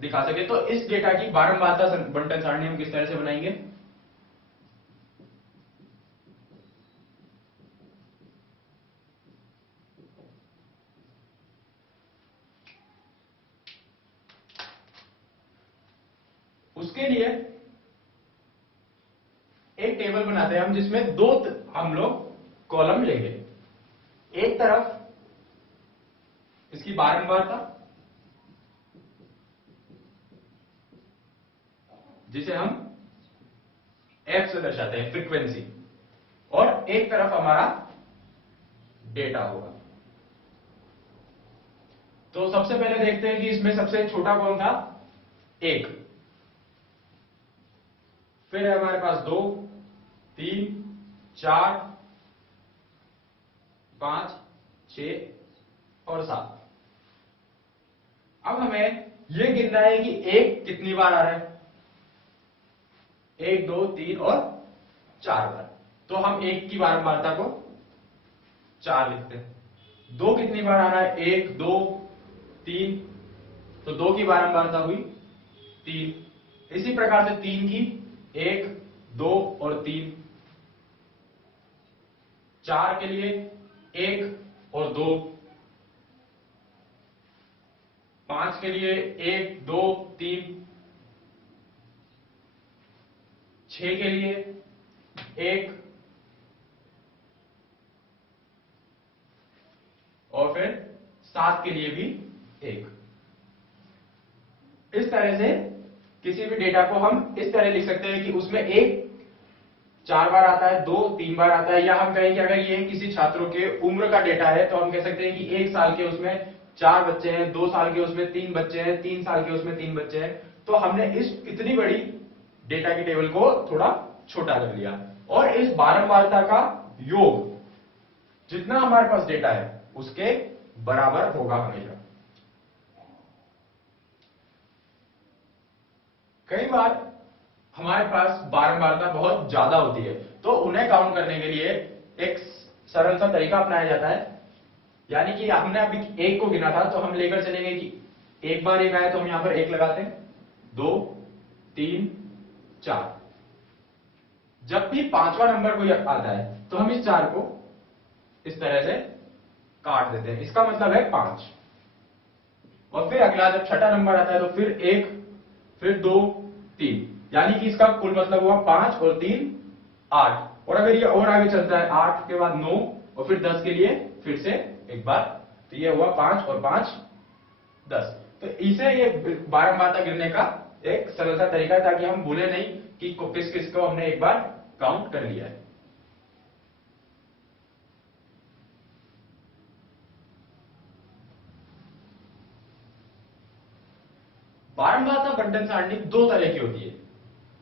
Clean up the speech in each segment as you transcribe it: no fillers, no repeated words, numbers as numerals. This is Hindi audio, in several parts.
दिखा सके। तो इस डेटा की बारंबारता बंटन सारणी हम किस तरह से बनाएंगे? उसके लिए एक टेबल बनाते हैं हम, जिसमें दो हम लोग कॉलम लेंगे। एक तरफ इसकी बारंबारता, जिसे हम एफ से दर्शाते हैं, फ्रीक्वेंसी, और एक तरफ हमारा डेटा होगा। तो सबसे पहले देखते हैं कि इसमें सबसे छोटा कौन था? 1। फिर है हमारे पास 2, 3, 4, 5, 6 और 7। अब हमें यह गिनना है कि 1 कितनी बार आ रहा है। 1, 2, 3 और 4 बार। तो हम 1 की बारंबारता को 4 लिखते हैं। 2 कितनी बार आ रहा है? 1, 2, 3। तो 2 की बारंबारता हुई 3। इसी प्रकार से 3 की 1, 2 और 3। 4 के लिए 1 और 2। 5 के लिए 1, 2, 3। 6 के लिए 1 और फिर 7 के लिए भी 1। इस तरह से किसी भी डेटा को हम इस तरह लिख सकते हैं कि उसमें 1 4 बार आता है, 2 3 बार आता है, या हम कहें कि अगर ये किसी छात्रों के उम्र का डेटा है तो हम कह सकते हैं कि 1 साल के उसमें 4 बच्चे हैं, 2 साल के उसमें 3 बच्चे हैं, 3 साल के उसमें 3 बच्चे हैं। तो हमने इस इतनी बड़ी डेटा की टेबल को थोड़ा छोटा कर लिया, और इस बारंबारता का योग जितना हमारे पास डेटा है उसके बराबर होगा हमेशा। कई बार हमारे पास बारंबारता बहुत ज्यादा होती है, तो उन्हें काउंट करने के लिए एक सरल सा तरीका अपनाया जाता है। यानी कि हमने अभी 1 को गिना था, तो हम लेकर चलेंगे कि 1 बार 1 आया तो हम यहां पर 1 लगाते हैं, 2, 3, 4। जब भी 5वां नंबर कोई आता है तो हम इस 4 को इस तरह से काट देते हैं, इसका मतलब है 5। और फिर अगला जब छठा नंबर आता है तो फिर 1, फिर 2, 3, यानी कि इसका कुल मतलब हुआ 5 और 3 8। और अगर ये और आगे चलता है 8 के बाद 9 और फिर 10 के लिए फिर से एक बार, तो ये हुआ 5 और 5 10। तो इसे ये बारंबारता गिनने का एक सरल सा तरीका है, ताकि हम भूले नहीं कि किस किस को हमने एक बार काउंट कर लिया है। बारंबारता बंटन सारणी 2 तरह की होती है,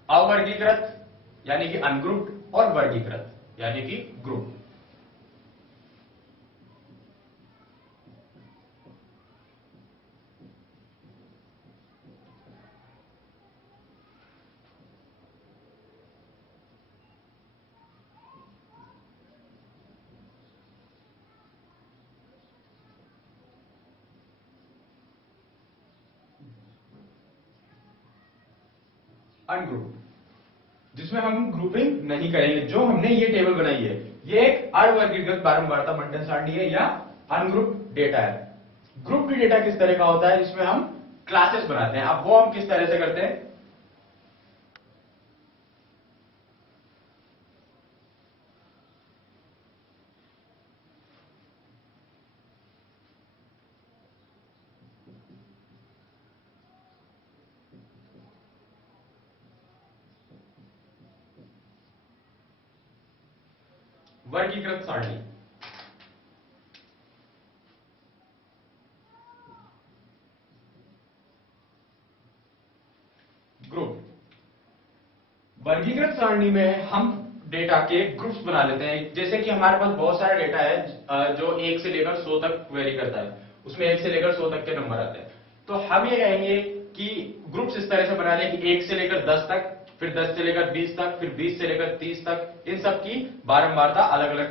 अवर्गीकृत यानी कि अनग्रुप्ड, और वर्गीकृत यानी कि ग्रुप। अनग्रुप्ड जिसमें हम ग्रुपिंग नहीं करेंगे। जो हमने ये टेबल बनाई है ये एक अवर्गीकृत बारंबारता बंटन सारणी है या अनग्रुप्ड डेटा है। ग्रुप्ड डेटा किस तरह का होता है? जिसमें हम क्लासेस बनाते हैं। अब वो हम किस तरह से करते हैं? वर्गीकृत सारणी। ग्रुप वर्गीकृत सारणी में हम डेटा के ग्रुप्स बना लेते हैं। जैसे कि हमारे पास बहुत सारा डेटा है जो 1 से लेकर 100 तक वेरी करता है, उसमें 1 से लेकर 100 तक के नंबर आते हैं। तो हम ये कहेंगे कि ग्रुप्स इस तरह से बना लें कि 1 से लेकर 10 तक, फिर 10 से लेकर 20 तक, फिर 20 से लेकर 30 तक, इन सब की बारंबारता अलग अलग